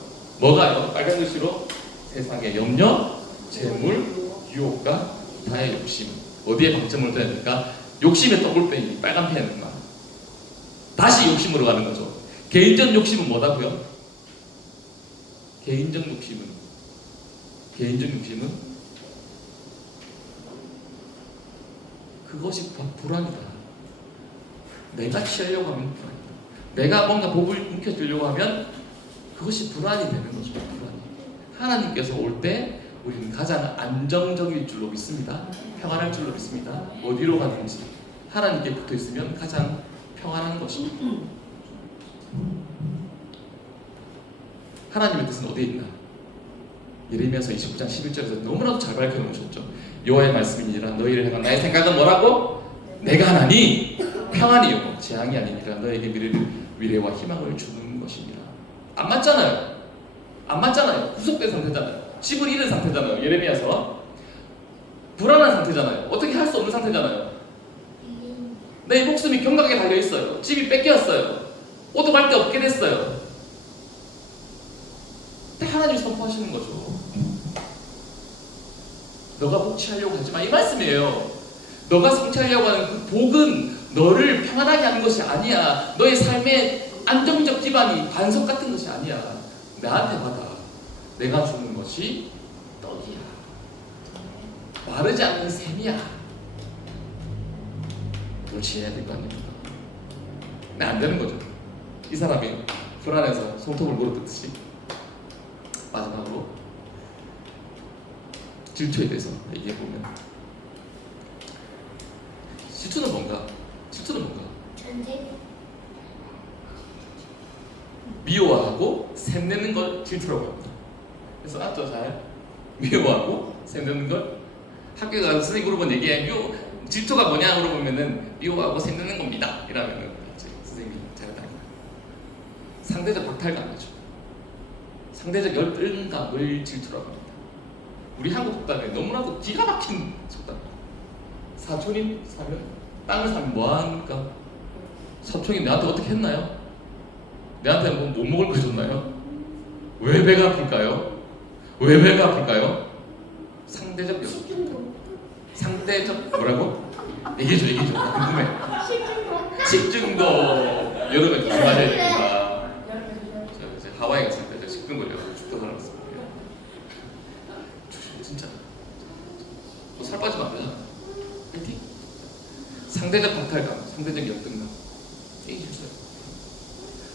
빨간 글씨로 세상의 염려, 재물, 유혹과 기타의 욕심. 어디에 방점을 둬야 됩니까? 욕심의 더블뱅이 빨간 펜만 다시 욕심으로 가는 거죠. 개인적 욕심은 뭐다고요? 개인적 욕심은 그것이 불안이다. 내가 취하려고 하면 불안이다. 내가 뭔가 복을 움켜쥐려고 하면 그것이 불안이 되는 거죠. 불안이. 하나님께서 올 때 우리는 가장 안정적일 줄로 믿습니다. 평안할 줄로 믿습니다. 어디로 가든지 하나님께 붙어 있으면 가장 평안한 것입니다. 하나님의 뜻은 어디에 있나? 예레미야서 29장 11절에서 너무나도 잘 밝혀놓으셨죠. 여호와의 말씀이니라 너희를 향한 나의 생각은 뭐라고? 내가 하나니 평안이요 재앙이 아니니라 너에게 미래와 희망을 주는 것입니다. 안 맞잖아요. 구속된 상태잖아요. 집을 잃은 상태잖아요. 예레미야서 불안한 상태잖아요. 어떻게 할 수 없는 상태잖아요. 내 목숨이 경각에 달려 있어요. 집이 뺏겼어요. 옷도 갈 데 없게 됐어요. 근데 하나님이 선포하시는 거죠. 너가 복취하려고 하지 마. 이 말씀이에요. 너가 성취하려고 하는 그 복은 너를 평안하게 하는 것이 아니야. 너의 삶의 안정적 기반이 반석 같은 것이 아니야. 나한테 받아. 내가 주는 것이 떡이야. 마르지 않는 샘이야. 그렇지 해야 될 거 아닙니까? 근데 안 되는 거죠. 이 사람이 불안해서 손톱을 물어뜯듯이. 마지막으로 질투에 대해서 얘기해보면 질투는 뭔가? 전쟁. 미워하고 샘내는 걸 질투라고 합니다. 그래서 알았죠? 잘 미워하고 샘내는 걸 학교에 가서 선생님 물어본 얘기에 질투가 뭐냐 물어보면은 미워하고 샘내는 겁니다 이러면은 선생님이 잘했다. 상대적 박탈감이죠. 상대적 열등감을 질투라고 합니다. 우리 한국 속담에 너무나도 기가 막힌 속담입니다. 사촌이 사면 땅을 사면 뭐하니까? 사촌이 내한테 어떻게 했나요? 내한테 뭐 못 먹을 거 줬나요? 왜 배가 아플까요? 상대적 열등. 상대적 뭐라고? 얘기해줘. 궁금해. 식중독. 여러분 조심하셔야 됩니다. 저 이제 하와이 갔을 때 식중 걸려서 죽던 사람 있습니다. 진짜. 살 빠지면 안 되잖아. 파이팅. 상대적 박탈감, 상대적 열등감. 얘기해주세요.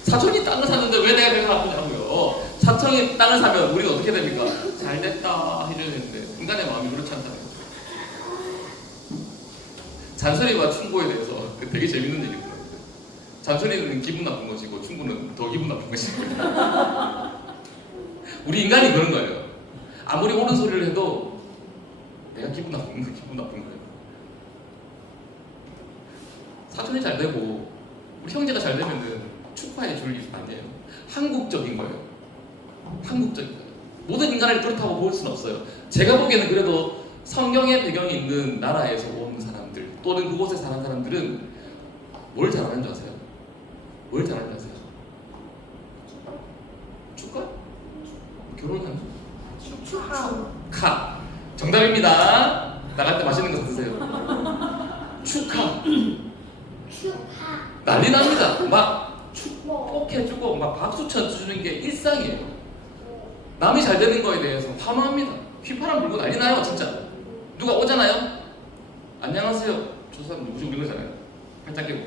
사촌이 땅을 샀는데 왜 내가 배가 아프냐고요. 사촌이 땅을 사면 우리가 어떻게 됩니까? 잘됐다 해줘야 되는데 인간의 마음이 그렇지 않다는 거죠. 잔소리와 충고에 대해서 되게 재밌는 얘기 들었는데 잔소리는 기분 나쁜 것이고 충고는 더 기분 나쁜 것이고 우리 인간이 그런 거예요. 아무리 옳은 소리를 해도 내가 기분 나쁜 거예요. 사촌이 잘 되고 우리 형제가 잘 되면은 축하해 줄 일 아니에요. 한국적인 거예요. 모든 인간을 그렇다고 볼 수는 없어요. 제가 보기에는 그래도 성경의 배경이 있는 나라에서 온 사람들 또는 그곳에 사는 사람들은 뭘 잘하는 줄 아세요? 축하? 결혼하는? 축하. 정답입니다. 나갈 때 맛있는 거 드세요. 축하. 난리 납니다. 막 축복해주고 막 박수 쳐주는 게 일상이에요. 남이 잘 되는 거에 대해서 환호합니다. 휘파람 불고 난리 나요. 진짜 누가 오잖아요. 안녕하세요. 저 사람 누구지? 우리 거잖아요. 팔짱 끼고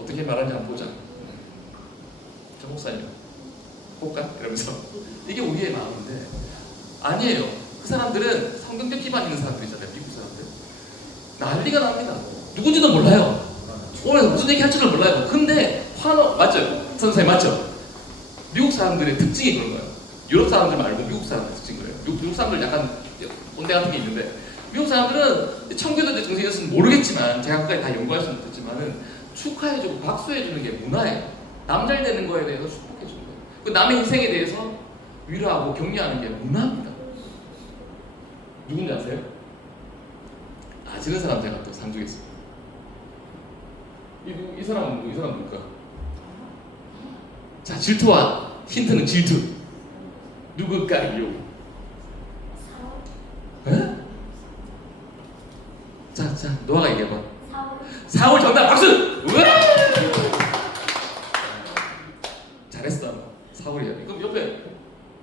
어떻게 말하는지 한번 보자. 저 목사님 볼까? 이러면서 이게 우리의 마음인데 아니에요. 그 사람들은 성경적 기반 있는 사람들이잖아요. 미국 사람들 난리가 납니다. 누군지도 몰라요. 오늘 무슨 얘기 할지도 몰라요. 근데 환호 맞죠? 선생님 맞죠? 미국 사람들의 특징이 그런 거예요. 유럽 사람들 말고 미국 사람들 특징인 거예요. 미국 사람들 약간 꼰대 같은 게 있는데 미국 사람들은 청교도적 정신이었으면 모르겠지만 제가 가까이 다 연구할 수는 없겠지만은 축하해주고 박수해주는 게 문화예요. 남 잘 되는 거에 대해서 축복해주는 거예요. 그 남의 인생에 대해서 위로하고 격려하는 게 문화입니다. 누군지 아세요? 아시는 사람 제가 또 상 주겠습니다. 이 사람은 누구? 이 사람 누굴까? 자, 질투와 힌트는 질투. 누굴까요? 에? 자, 노아가 얘기해봐. 4월 정답 박수! 우와! 잘했어. 4월이야. 그럼 옆에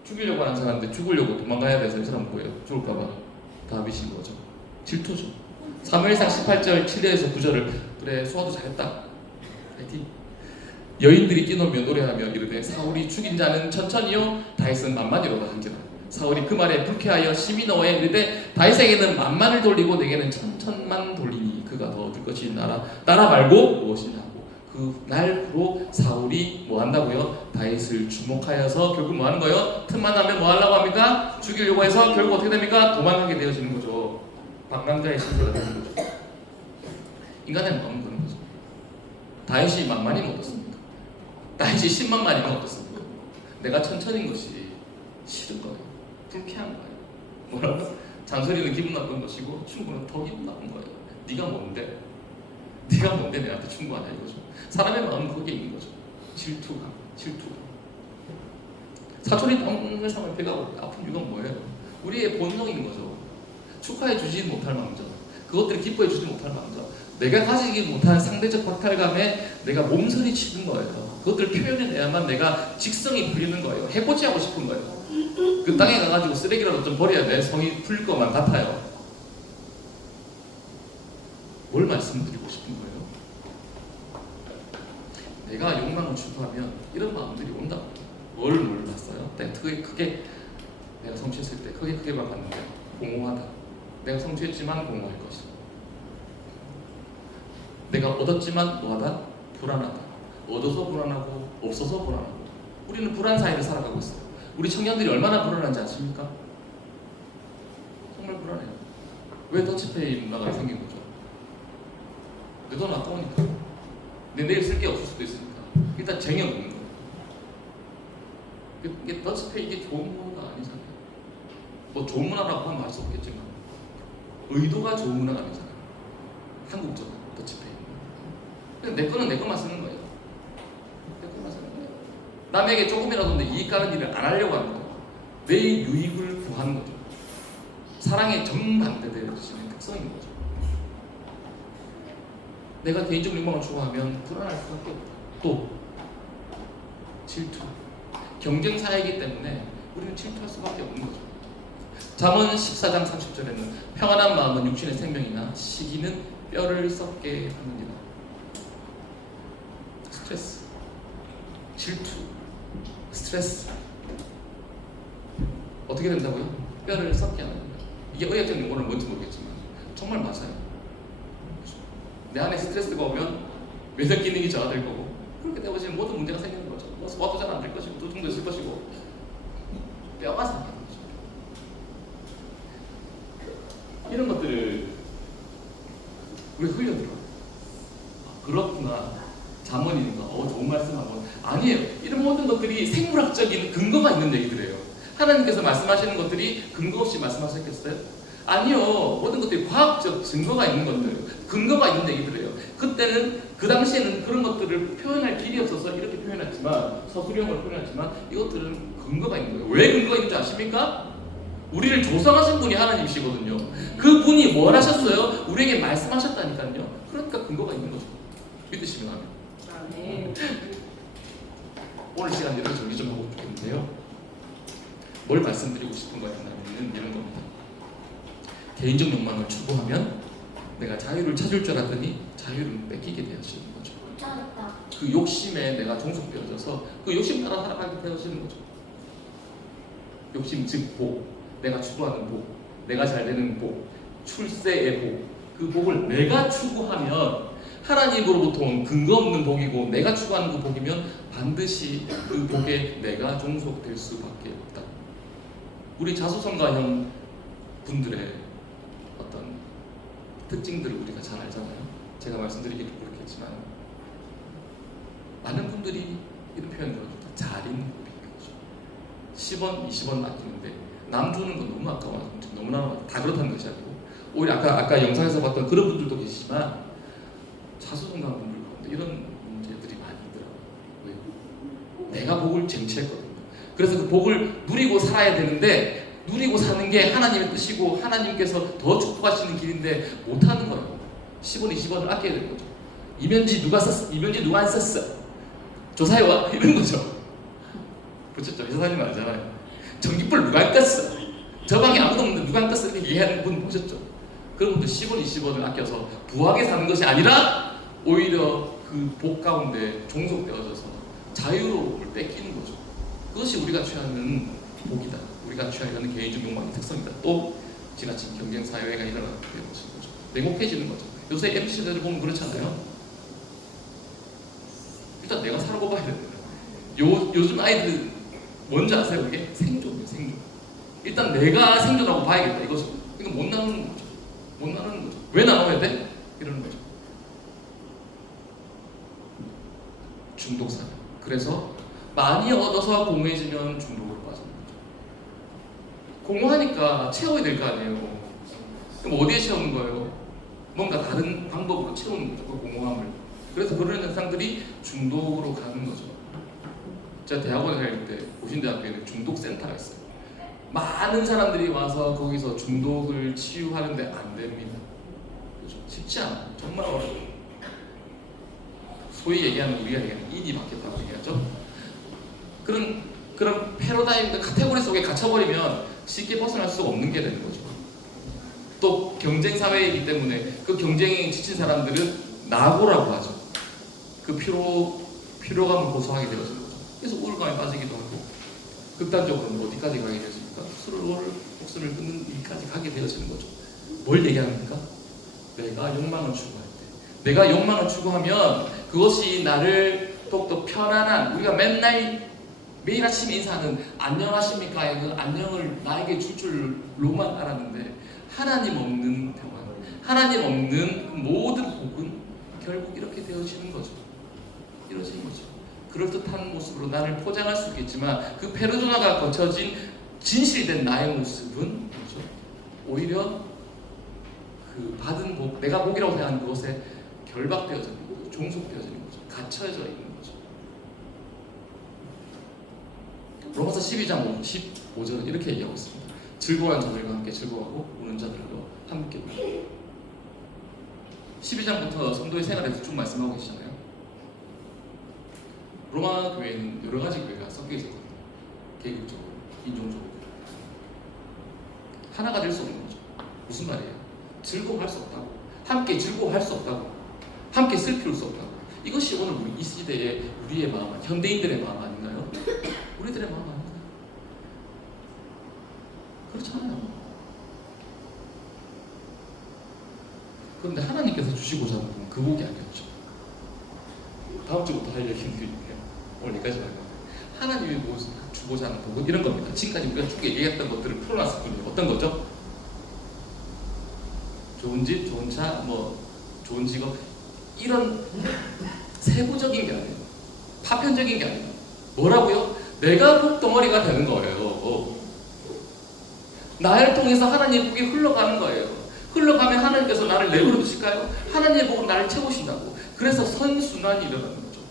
죽이려고 하는 사람인데 죽으려고 도망가야 돼서 이 사람 뭐예요? 죽을까봐 다윗인 거죠. 질투죠. 사무엘상 18절 7절에서 9절을 그래 수아도 잘했다. 파이팅. 여인들이 끼노며 노래하며 이르되 사울이 죽인 자는 천천히요 다윗은 만만히로다 한지라. 사울이 그 말에 불쾌하여 심히 노해 이르되 다윗에게는 만만을 돌리고 내게는 천천만 돌리니 그가 더 얻을 것이 나라 말고 무엇이냐고. 그 날로 사울이 뭐 한다고요? 다윗을 주목하여서 결국 뭐 하는 거예요? 틈만 나면 뭐 하려고 합니까? 죽이려고 해서 결국 어떻게 됩니까? 도망가게 되어지는 거죠. 방랑자의 신세가 되는 거죠. 인간의 마음은 그런 거죠. 다윗이 만만이면 어떻습니까? 다윗이 10만만이면 어떻습니까? 내가 천천인 것이 싫은 거예요. 불쾌한 거예요. 뭐라고? 잔소리는 기분 나쁜 것이고 충고는 더 기분 나쁜 거예요. 네가 뭔데? 네가 뭔데 내한테 충고하냐 이거죠. 사람의 마음은 거기에 있는 거죠. 질투가. 사촌이 당을 삼을 배가 아픈 이유가 뭐예요? 우리의 본능인 거죠. 축하해 주지 못할 망정, 그것들을 기뻐해 주지 못할 망정, 내가 가지지 못한 상대적 박탈감에 내가 몸서리 치는 거예요. 그것들을 표현해내야만 내가 직성이 풀리는 거예요. 해보지 하고 싶은 거예요. 그 땅에 가가지고 쓰레기라도 좀 버려야 돼. 성이 풀릴 것만 같아요. 뭘 말씀드리고 싶은 거예요? 내가 욕망을 추구하면 이런 마음들이 온다. 뭘 봤어요? 내가 크게 내가 성취했을 때 크게 봤는데 공허하다. 내가 성취했지만 공허할 것이다. 내가 얻었지만 뭐하다? 불안하다. 얻어서 불안하고 없어서 불안하고. 우리는 불안 사이를 살아가고 있어요. 우리 청년들이 얼마나 불안한지 아십니까? 정말 불안해요. 왜 더치페이 문화가 생긴 거죠? 내 돈 아까우니까. 내 내일 쓸 게 없을 수도 있으니까. 일단 쟁여놓는 거예요. 이게 더치페이 이게 좋은 문화가 아니잖아요. 뭐 좋은 문화라고 하면 알 수 없겠지만 의도가 좋은 문화가 아니잖아요. 한국적 더치페이. 내 거는 내 것만 쓰는 거예요. 내 것만 쓰는 거예요. 남에게 조금이라도 이익 가는 일을 안 하려고 하는 거예요. 내 유익을 구하는 거죠. 사랑의 정반대되어지는 특성인 거죠. 내가 개인적 욕망을 추구하면 불안할 수밖에 없다. 또 질투. 경쟁 사회이기 때문에 우리는 질투할 수밖에 없는 거죠. 잠언 14장 30절에는 평안한 마음은 육신의 생명이나 시기는 뼈를 썩게 하느니라. 스트레스, 질투, 스트레스 어떻게 된다고요? 뼈를 썩게 하는 거예요. 이게 의학적 용어는 뭔지 모르겠지만 정말 맞아요. 내 안에 스트레스가 오면 면역 기능이 저하될 거고 그렇게 되어지면 모든 문제가 생기는 거죠. 뭐 소화도 잘 안 될 것이고 두통도 있을 것이고 뼈가 상하는 거죠. 이런 것들을 우리 흘려들어. 그렇구나. 잠언이니까 좋은 말씀하고 아니에요. 이런 모든 것들이 생물학적인 근거가 있는 얘기들이에요. 하나님께서 말씀하시는 것들이 근거 없이 말씀하셨겠어요? 아니요. 모든 것들이 과학적 증거가 있는 것들, 근거가 있는 얘기들이에요. 그때는 그 당시에는 그런 것들을 표현할 길이 없어서 이렇게 표현했지만 서술형으로 표현했지만 이것들은 근거가 있는 거예요. 왜 근거가 있는지 아십니까? 우리를 조성하신 분이 하나님이시거든요. 그분이 뭘 하셨어요? 우리에게 말씀하셨다니까요. 그러니까 근거가 있는 거죠. 믿으시면 하면. 네. 오늘 시간 이렇게 정리 좀 하고 싶은데요. 뭘 말씀드리고 싶은 거냐면 이런 겁니다. 개인적 욕망을 추구하면 내가 자유를 찾을 줄 알았더니 자유를 뺏기게 되어지는 거죠. 그 욕심에 내가 종속되어져서 그 욕심 따라 살아가게 되어지는 거죠. 욕심 즉 복, 내가 추구하는 복, 내가 잘 되는 복, 출세의 복, 그 복을 내가 추구하면 하나님으로부터 온 근거 없는 복이고 내가 추구하는 그 복이면 반드시 그 복에 내가 종속될 수밖에 없다. 우리 자수성가형 분들의 어떤 특징들을 우리가 잘 알잖아요. 제가 말씀드리기도 그렇겠지만 많은 분들이 이런 표현을 합니다. 자린고비. 10원, 20원 아끼는데 남 주는 건 너무 아까워요. 너무나 다 그렇다는 것이 아니고 오히려 아까 영상에서 봤던 그런 분들도 계시지만 자수성가한 분들 가운데 이런 문제들이 많이 있더라고요. 왜? 내가 복을 쟁취했거든요. 그래서 그 복을 누리고 살아야 되는데 누리고 사는 게 하나님의 뜻이고 하나님께서 더 축복하시는 길인데 못하는 거예요. 10원, 20원을 아껴야 되는 거죠. 이면지 누가 썼어? 이면지 누가 안 썼어? 조사해와 이런 거죠. 보셨죠? 회사님 알잖아요. 전기불 누가 안 껐어? 저 방에 아무도 없는데 누가 안 껐어? 이렇게 이해하는 분 보셨죠? 그런 분들 10원, 20원을 아껴서 부하게 사는 것이 아니라 오히려 그 복 가운데 종속되어져서 자유로움을 뺏기는 거죠. 그것이 우리가 취하는 복이다. 우리가 취하려는 개인적 욕망의 특성이다. 또 지나친 경쟁 사회가 일어나는 거죠. 냉혹해지는 거죠. 요새 MZ 세대들 보면 그렇잖아요. 일단 내가 살고 봐야 된다. 요즘 아이들은 뭔지 아세요? 그게 생존이에요. 생존. 일단 내가 생존하고 봐야겠다 이거죠. 이거 못 나누는 거죠. 못 나누는 거죠. 왜 나눠야 돼? 이러는 거죠. 중독사회. 그래서 많이 얻어서 공허해지면 중독으로 빠지는 거죠. 공허하니까 채워야 될 거 아니에요. 그럼 어디에 채우는 거예요? 뭔가 다른 방법으로 채우는 거죠. 그 공허함을. 그래서 그런 현상들이 중독으로 가는 거죠. 제가 대학원에 다닐 때 고신대학교에는 중독센터가 있어요. 많은 사람들이 와서 거기서 중독을 치유하는데 안 됩니다. 그렇죠? 쉽지 않아요. 정말 어려워요. 소위 얘기하는 우리가 얘기하는 인이 바뀌었다고 얘기하죠. 그런 패러다임, 카테고리 속에 갇혀버리면 쉽게 벗어날 수 없는 게 되는 거죠. 또 경쟁 사회이기 때문에 그 경쟁에 지친 사람들은 낙오라고 하죠. 그 피로감을 고소하게 되어지는 거죠. 그래서 우울감에 빠지기도 하고 극단적으로는 어디까지 가게 되어집니까? 목숨을 끊는 일까지 가게 되어지는 거죠. 뭘 얘기합니까? 내가 욕망을 추구할 때, 내가 욕망을 추구하면 그것이 나를 더욱더 편안한, 우리가 매일 아침 인사하는 안녕하십니까의 그 안녕을 나에게 줄 줄로만 알았는데 하나님 없는 평안, 하나님 없는 그 모든 복은 결국 이렇게 되어지는 거죠. 이루어지는 거죠. 그럴듯한 모습으로 나를 포장할 수 있겠지만 그 페르소나가 거쳐진 진실된 나의 모습은 뭐죠? 오히려 그 받은 복, 내가 복이라고 생각하는 그것에 결박되어지는 거죠. 종속되어지는 거죠. 갇혀져 있는 거죠. 로마서 12장 15절은 이렇게 얘기하고 있습니다. 즐거워하는 자들과 함께 즐거워하고 우는 자들과 함께 울고. 12장부터 성도의 생활에서 쭉 말씀하고 계시잖아요. 로마 교회는 여러 가지 교회가 섞여 있었거든요. 계급적으로, 인종적으로. 하나가 될 수 없는 거죠. 무슨 말이에요? 즐거워할 수 없다고. 함께 즐거워할 수 없다고. 함께 슬플 수 없다고. 이것이 오늘 우리 이 시대의 우리의 마음, 현대인들의 마음 아닌가요? 우리들의 마음 아닌가요? 그렇잖아요. 그런데 하나님께서 주시고자 하는 건 그 복이 아니었죠. 다음 주부터 할 얘기는 드릴게요. 오늘 여기까지 말고 하나님이 주고자 하는 복은 이런 겁니다. 지금까지 우리가 쭉 얘기했던 것들을 풀어놨을 뿐이에요. 어떤 거죠? 좋은 집, 좋은 차, 좋은 직업, 이런 세부적인 게 아니에요. 파편적인 게 아니에요. 뭐라고요? 내가 복덩어리가 되는 거예요. 나를 통해서 하나님의 복이 흘러가는 거예요. 흘러가면 하나님께서 나를 내버려 두실까요? 하나님의 복은 나를 채우신다고. 그래서 선순환이 일어나는 거죠.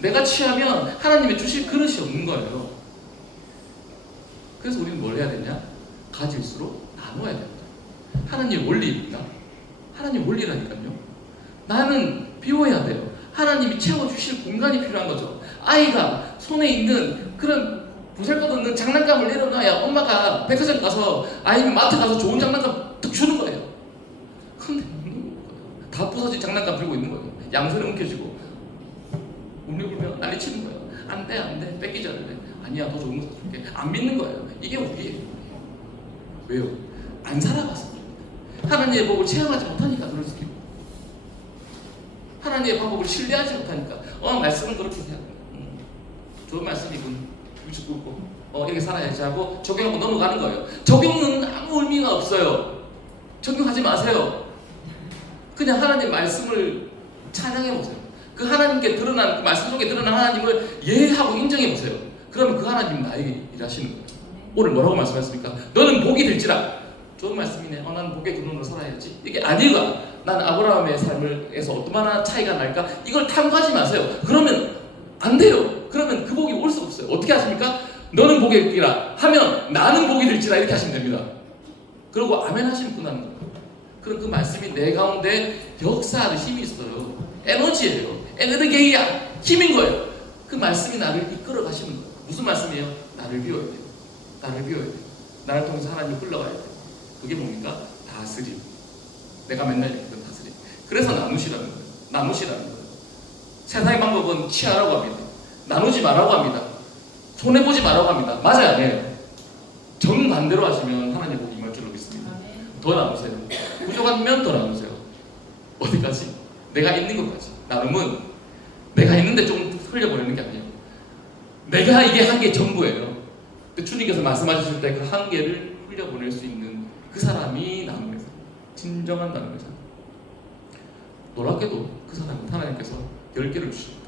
내가 취하면 하나님이 주실 그릇이 없는 거예요. 그래서 우리는 뭘 해야 되냐? 가질수록 나눠야 된다. 하나님의 원리입니다. 하나님의 원리라니까요. 나는 비워야 돼요. 하나님이 채워주실 공간이 필요한 거죠. 아이가 손에 있는 그런 보잘것없는 장난감을 내려놔야 엄마가 백화점 가서 아니면 마트 가서 좋은 장난감 딱 주는 거예요. 근데 다 부서진 장난감 들고 있는 거예요. 양손에 움켜쥐고 울며 난리 치는 거예요. 안 돼, 뺏기지 않을래. 아니야, 더 좋은 거 사줄게. 안 믿는 거예요. 이게 우리예요. 왜요? 안 살아봤어. 하나님의 복을 체험하지 못하니까 그럴 수 있고, 하나님의 방법을 신뢰하지 못하니까 말씀은 그렇게 해야 돼. 좋은 말씀이군. 죽고 이렇게 살아야지 하고 적용하고 넘어가는 거예요. 적용은 아무 의미가 없어요. 적용하지 마세요. 그냥 하나님 말씀을 찬양해 보세요. 그 하나님께 드러난 그 말씀 속에 드러난 하나님을 예하고 인정해 보세요. 그러면 그 하나님 나에게 일하시는 거예요. 오늘 뭐라고 말씀하셨습니까? 너는 복이 될지라. 좋은 말씀이네. 나는 복의 근원으로 살아야지. 이게 아니가. 난 아브라함의 삶에서 얼마나 차이가 날까? 이걸 탐구하지 마세요. 그러면 안 돼요. 그러면 그 복이 올 수 없어요. 어떻게 하십니까? 너는 복이 될지라 하면 나는 복이 될지라 이렇게 하시면 됩니다. 그리고 아멘 하시면 끝나는 거예요. 그럼 그 말씀이 내 가운데 역사하는 힘이 있어요. 에너지예요. 에너르게이야. 힘인 거예요. 그 말씀이 나를 이끌어 가시는 거예요. 무슨 말씀이에요? 나를 비워야 돼요. 나를 비워야 돼요. 나를 통해서 하나님 흘러가야 돼요. 그게 뭡니까? 다스림. 내가 맨날 얘기했던 다스림. 그래서 나누시라는 거예요. 나누시라는 거예요. 세상의 방법은 취하라고 합니다. 나누지 말라고 합니다. 손해보지 말라고 합니다. 맞아요, 아니에요? 정반대로 하시면 하나님 복이 임할 줄로 믿습니다. 더 나누세요. 부족하면 더 나누세요. 어디까지? 내가 있는 것까지. 나눔은 내가 있는데 좀 흘려보내는 게 아니에요. 내가 이게 한계 전부예요. 근데 주님께서 말씀하셨을 때 그 한계를 흘려보낼 수 있는 그 사람이 나눔의 사람. 진정한 나눔의 사람. 놀랍게도 그 사람은 하나님께서 10개를 주십니다.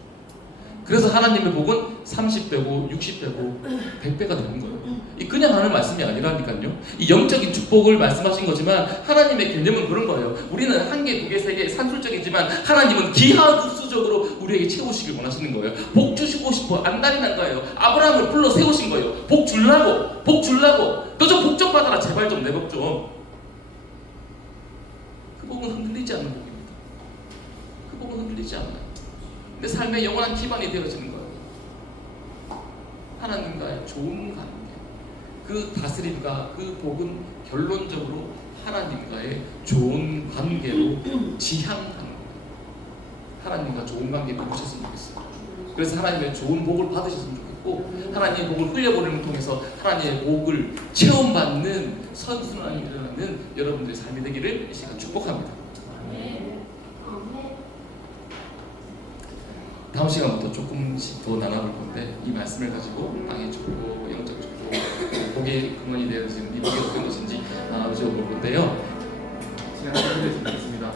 그래서 하나님의 복은 30배고 60배고 100배가 되는 거예요. 이 그냥 하는 말씀이 아니라니까요. 이 영적인 축복을 말씀하신 거지만 하나님의 개념은 그런 거예요. 우리는 한 개, 두 개, 세 개 산술적이지만 하나님은 기하급수적으로 우리에게 채우시길 원하시는 거예요. 복 주시고 싶어 안달이 난 거예요. 아브라함을 불러 세우신 거예요. 복 주려고, 복 주려고. 너 좀 복 좀 받아라. 제발 좀 내 복 좀. 그 복은 흔들리지 않는 복입니다. 그 복은 흔들리지 않아요. 내 삶의 영원한 기반이 되어지는 거예요. 하나님과의 좋은 관계. 그 다스림과 그 복은 결론적으로 하나님과의 좋은 관계로 지향하는 거예요. 하나님과 좋은 관계 맺으셨으면 좋겠어요. 그래서 하나님의 좋은 복을 받으셨으면 좋겠고 하나님의 복을 흘려보내는 통해서 하나님의 복을 체험받는 선순환이 일어나는 여러분들의 삶이 되기를 이 시간 축복합니다. 다음 시간부터 조금씩 더 나눠볼 건데 이 말씀을 가지고 땅의 축복, 영적 축복, 복의 근원이 되어진 이 복이 어떤 것인지 나눠볼 건데요. 제가 설명드리겠습니다.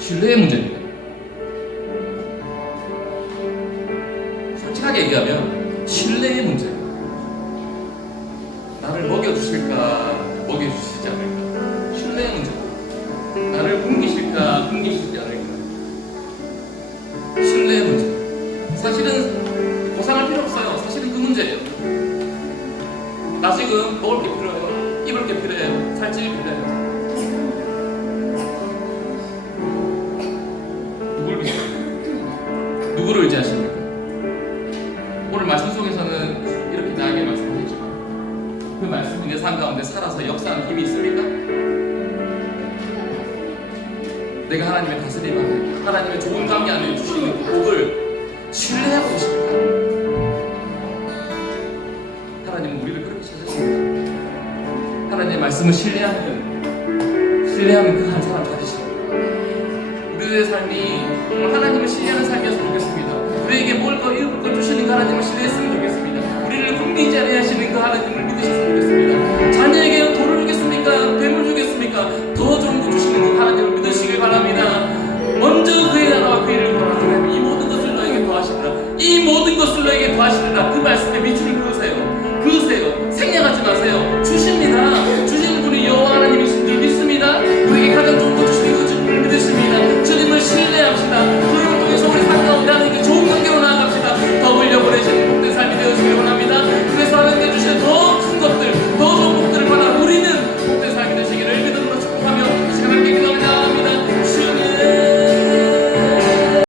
신뢰의 문제입니다. 솔직하게 얘기하면 신뢰의 문제예요. 나를 먹여주실까, 먹여주시지 않을까. 신뢰의 문제입니다. 나를 굶기실까, 굶기시지 않을까. 신뢰의 문제. 사실은 보상할 필요 없어요. 사실은 그 문제예요. 나 지금 먹을 게 필요해요. 입을 게 필요해요. 살찌기 필요해요. 누굴 믿어요? 누구를 의지하십니까? 오늘 말씀 속에서는 이렇게 나에게 말씀하셨지만 그 말씀이 내 삶 가운데 살아서 역사하는 힘이 있습니까? 내가 하나님의 다스림 안에 하나님의 좋은 관계 안에 주시는 그 복을 신뢰하고 계십니까? 하나님은 우리를 그렇게 찾으십니다. 하나님의 말씀을 신뢰하면 그 한 사람 찾으십니다. 우리의 삶이 정말 하나님을 신뢰하는